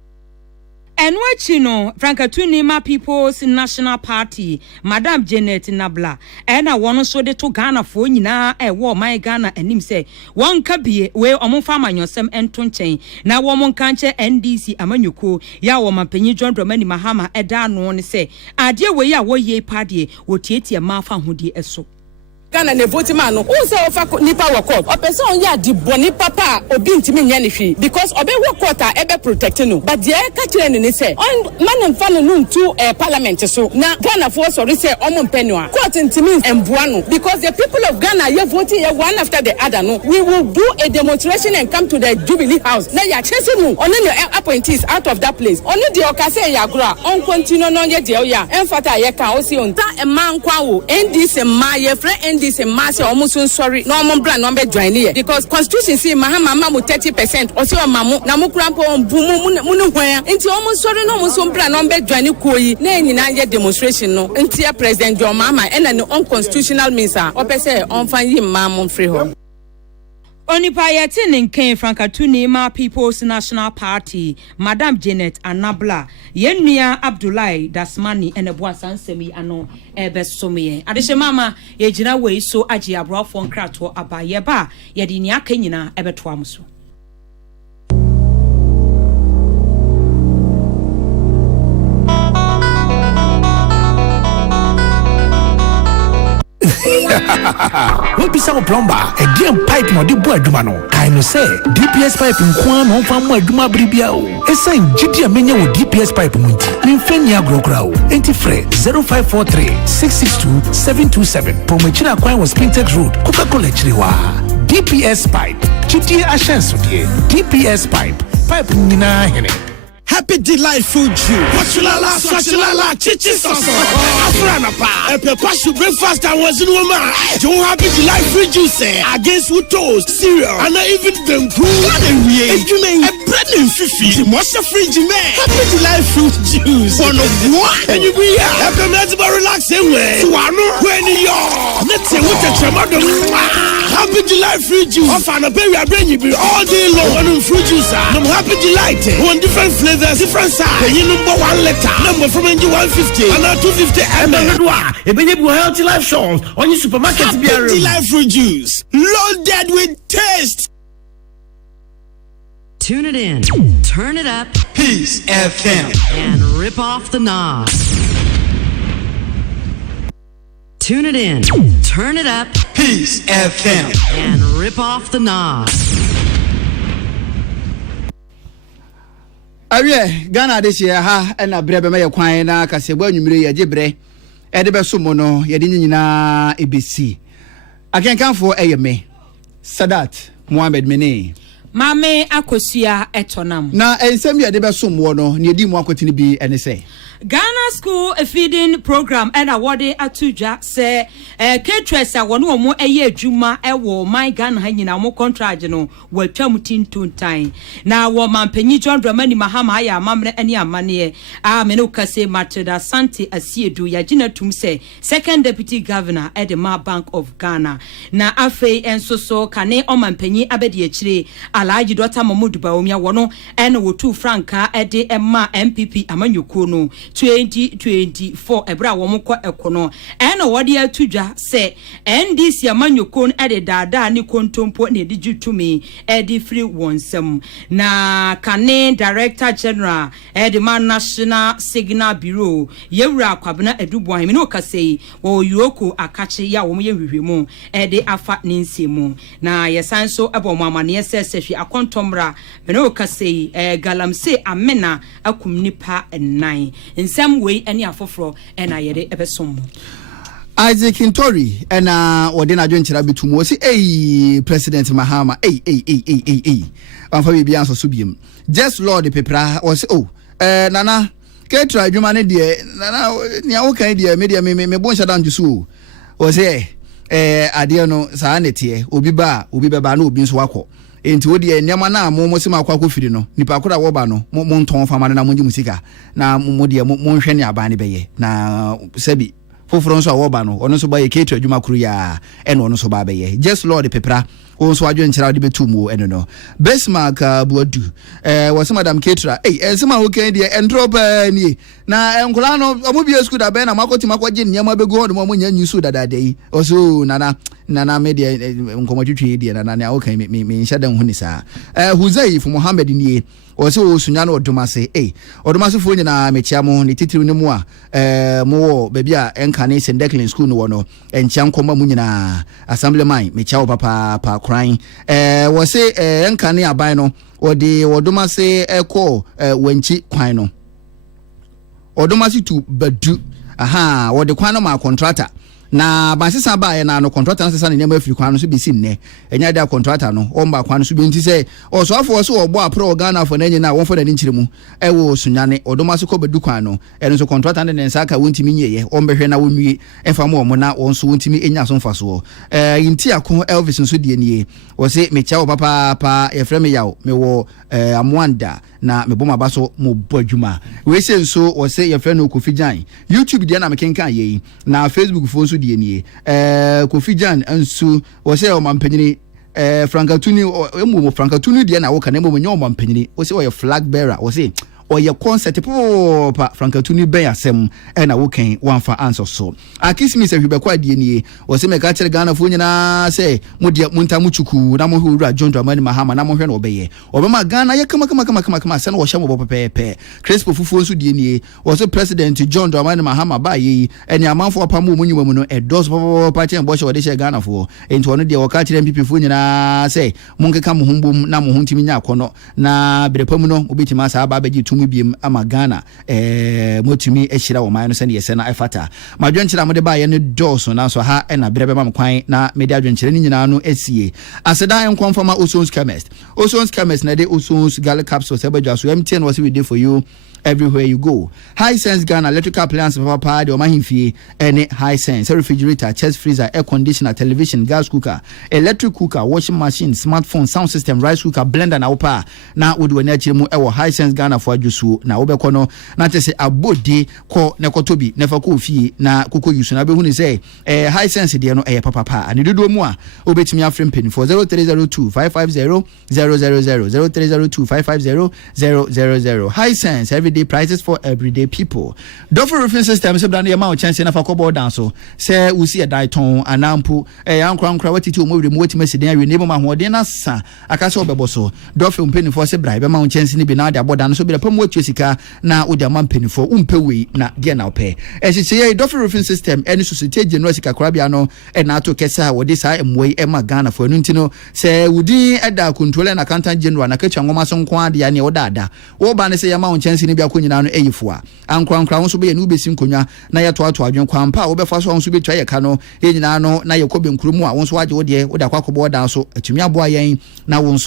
Enwachi no Frankatuni People's National Party Madam Janet Nabla ena wono so de to Ghana fo nyina wo my Ghana anim say won ka bie we omfa manyosem ento nchen na wo mon kanche NDC amanyuko ya wo mapanyi John Dramani Mahama eda no ne say ade we ya wo ye pade wo tietie ma fa hodi eso Ghana ne vote man no who say ofa nipa wo court o person ya di boni papa obi ntimi nya ne hwi because obe wo court a ebe protect no but dey ka kire ne say on man mfa no ntu parliament so na Ghana for sorry say omo mpenu a court ntimi emboa no because the people of Ghana ye voting ye one after the other no we will do a demonstration and come to the Jubilee House na ya chese no on no appointees out of that place on the okase ya gro on continue no ye dey ya emfata ye kan o si on ta e man kwa wo NDC ma ye friend this mass almost sorry no mon brand no be join here because constitution say Mahama mamu 30% or say mamu na mu krampo mu hwan nti almost sorry no mo so brand no be join koyi na nyina ye demonstration no nti president John Mahama and an unconstitutional means or pe say on fan yi mamu free ho Onipa yete ninken Frankatuni People's National Party Madam Janet Anabla Yenua Abdullahi Dasmani ene boasan semi ano ebe somiye adehye mama ye gina we so agi abrofo nkrato abaye ba ye di ni aka nyina ebe to amso What be some plumber? A game pipe no de boy dumano. Kind of say DPS pipe in Kwan on Famma Duma Bribiao. A sign GD mania with DPS pipe munti. Ninfenia Grocrow. Antifre 0543 662 727. Pomechina Kwan was Pintex Road. Coca-Cola Chiriwa. DPS pipe. GD Ashensudie. DPS pipe. Pipe Nina Hene. Happy delightful Jew. Swachilala, chichi soso. Afrana pa. A pepashu breakfast and was in woman. Don't happy delightful juice against with toast, cereal, and even them cool. What a way. If you mean a bread and fifi, the most fridge man. Happy delightful juice. One of what? And you be happy to relax away. When you're let's say what a tremendous. Happy delightful juice. Of an berry, I bring you all day long on fruit juice. I'm happy delight. One different flavor. Different size. The number 1 letter. Number from NG 150 and 250 ml. A baby healthy life shows on your supermarket. Happy life juice. Loaded with taste. Tune it in. Turn it up. Peace FM. And rip off the knob. Tune it in. Turn it up. Peace FM. And rip off the knob. Awie Ghana this year ha na brebe me kwan na kasebo anwumire ye gibre e de beso mo no ye de nyina ebesi akenkanfo eyeme Sadat Mohammed Mene Mame Akosua Etonam na ensem ye de beso mo no ne di mu akotini bi ene se Ghana School Feeding Program and awarded atuja say caterers a wono omo eye adwuma ewo my Ghana ha nyina mo contract no watwam tintontan na wo mampanyi John Dramani Mahama ya amamre ani amane a me no kase Matilda Santi Asiedu ya gina tum say second deputy governor at the Bank of Ghana na afei enso so kane omampanyi abedi akire Alhaji Dr. Mamudu Bawumia wono ene wotu franka ede emma MPP amanyuko no 2024 ebra wo mokọ ekono ena wode atudwa se NDC amanyoko ede dada ni kontompo na edi jutumi edi free wonsem na kane director general edi man national signal bureau yewura kwabena edubuan me no kasei wo yoko akache ya wo ye hwehwemu edi afa ninsemu na yesanso ebo mamane sesehwe akontomra me no kasei galamse amena akumnipa ennan nsam wei ani afoforo ena yede ebesom Isaac Kintori ena wodena dwenchira bitumu osi President Mahama amfa bibia so subiem just Lord pepra osi nana ketra adwuma ne de nana nia wo kan de media me bon shadan jusu osi ade no saa netie obi ba na obi nso wakọ enti wo de nyama na mo sima akwa firi no nipa akora wo ba no mo nton fama na mo ngi musika na mo de mo hwe ne aba ne beye na sabi foforo nso wo ba no ono so ba ye ketu adwuma kuru ya eno ono so ba beye just Lord pepra wo nso adwo nkyira de betumu eno no Besmark buadu wo se madam ketra sema wo kan de endrop ni na enkola no omo bi school da be na makoti makwaje nyama begu ho no mo nya nyusu dada dai oso nana media nkomotwetwe de nana na wo kan me nhyada hu ni sa Huzaif Mohammed ni o se o sunya no odomase odomase fo nyina mechia mo ne titiri ne mu a mo ba bia enkane Sendeclin school no wo no enchia nkoma mu nyina assemblyman mechia papa crying wo se enkane aban no odi odomase ekọ wanchi kwan no odomase tu badu wo de kwan no ma contractor na basisa ba na no contractor na sesa ne nyama afiri kwan no so bisi nne enya da contractor no o mba kwan no so bi nti se o so afo so ogbo apro Ghana for na nyina won for da ni nkyiremu wo sunyane odoma so ko bedu kwan no eno so contractor ne nsa ka wontimi nyeye o mbehwe na wonwie efa mo na won so wontimi enya so mfa so inti akon Elvis nso die nie wo se mecha wo papa ye frame yawo me wo amwanda na me boma baso mo bodwuma we se nso wo se ye frame no Kofi Jan YouTube dia na mekenkan ye na Facebook fo so die nie Kofi Jan ansu wo se o mampanyini Frankatuni emu Frankatuni dia na wo kana emu nyo mampanyini wo se wo ye flag bearer wo se ye concert pa frankatuni ben asem na wo kan wanfa answer so akisimi se hwebekwa die nie wo se meka kire Ghana fo nyina se modie munta muchuku na mo hwura John Dramani Mahama na mo hwe no obeye obema Ghana ye kama se na wo hye mo pepepe Crespo fufuo nso die nie wo se President John Dramani Mahama ba yi eni amanfo apam mo nyuma mu no edos pa chen bo hye wo de hye Ghana fo enti wono de wo ka kire MPP fo nyina se monkeka mo humbum na mo huntimi nya akono na berepamu no obitima sa ba beji tumi biem ama Ghana motumi ehira wo man no se ne yese na efata madwenkyira mo de ba ye ne doso na so ha na berebe mam kwan na media adwenkyira ni nyina no esie aseda enkonfama Osons chemist na de Osons Gala capsules ebadwa so MTN was we dey for you everywhere you go. Hisense Ghana electrical appliances papa de o mahimfie any Hisense refrigerator, chest freezer, air conditioner, television, gas cooker, electric cooker, washing machine, smartphone, sound system, rice cooker, blender na opa na wodo na chire mu e wo Hisense Ghana for adwusu na wobekọ no na tese abode ko ne kotobi ne fa ko fie na koko yusu na be hu ni say Hisense de no papa ani dodo mu a obetimi afrem peni for 0302 550 000 0302 550 000 Hisense everyday prices for everyday people. Doffer roofing system se brand yama o chance na fa kobo down so say we see a daiton anampo ankra watiti o mo re mo wati mesiden awe nebo ma hoden na sa aka se obebo so Doffer mpeni for se bra be ma o chance ni bi na de aboda no so bi da pam watu sika na o de ma mpeni for umpe we na de na ope ehye Doffer roofing system eni society general sika korabia no na ato kesa wo de sa emwe ma Ghana for enu ntino se wudi eda controller na accountant general na kacha ngoma so nko ade ya ne wo dada wo ba ne se yama o chance ni bi akonyina no eyifo ankra nso be ye no besi nkonya na ye to adwen kwampa wo be fa so nso be twa ye ka no ye nyina no na ye kobe nkrumu a wo nso age wo de wo da kwakobo da so atumi aboa yen na wo nso